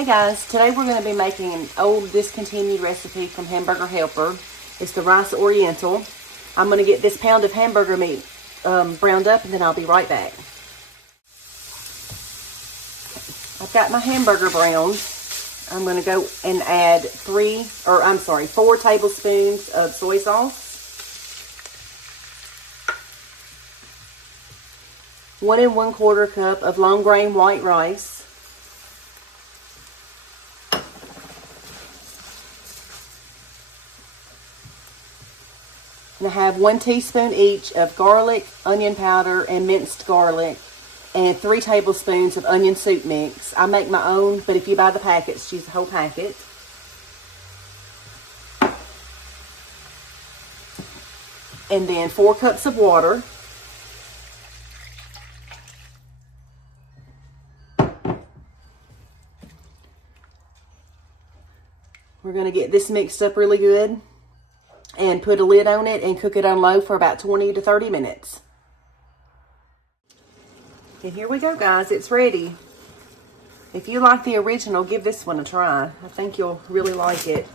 Hey guys, today we're going to be making an old discontinued recipe from Hamburger Helper. It's the Rice Oriental. I'm going to get this pound of hamburger meat browned up, and then I'll be right back. I've got my hamburger browned. I'm going to go and add 4 tablespoons of soy sauce, 1 1/4 cup of long grain white rice, and I have 1 teaspoon each of garlic, onion powder, and minced garlic, and 3 tablespoons of onion soup mix. I make my own, but if you buy the packets, use the whole packet. And then 4 cups of water. We're going to get this mixed up really good and put a lid on it and cook it on low for about 20 to 30 minutes. And here we go, guys. It's ready. If you like the original, give this one a try. I think you'll really like it.